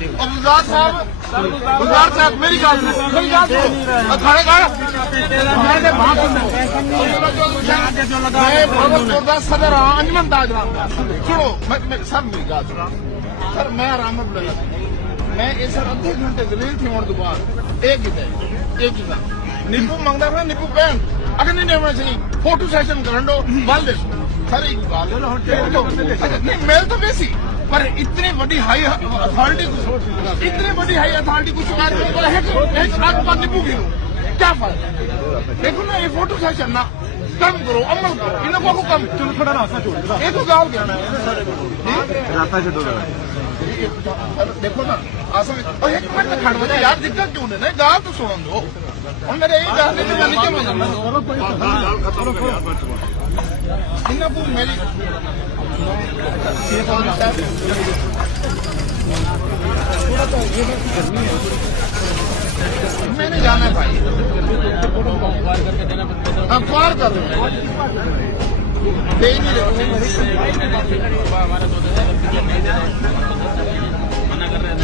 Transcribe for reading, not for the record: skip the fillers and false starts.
गुलजार साहब मेरी गल खड़े कर सदर हाँ अंजमन ताज सुनो सर मेरी गल सुनो सर मैं आराम बुलाया मैं इस अद्धे घंटे दलील थी होने तो बाद एक ही नींबू मंगता था नींबू पैन अगर नहीं होना चाहिए फोटो सेशन कर दो बल दे सर एक नहीं मेल तो वैसी पर इतनी बड़ी हाई अथॉरिटी को शिकायत नींबू की क्या फायदा देखो ना ये फोटो सेशन ना कम करो अमल करो इन्हें को कम चलो थोड़ा रास्ता छोड़ ये तो गाँव कहना है रास्ता छोड़ो देखो ना आसान एक मिनट खड़ बजे यार दिक्कत क्यों नहीं गाँव तो सुन दो और मेरे यही गाँव में नीचे मंगा इन्हें को मेरी मैंने जाना है भाई अखबार कर दो मना कर रहे हैं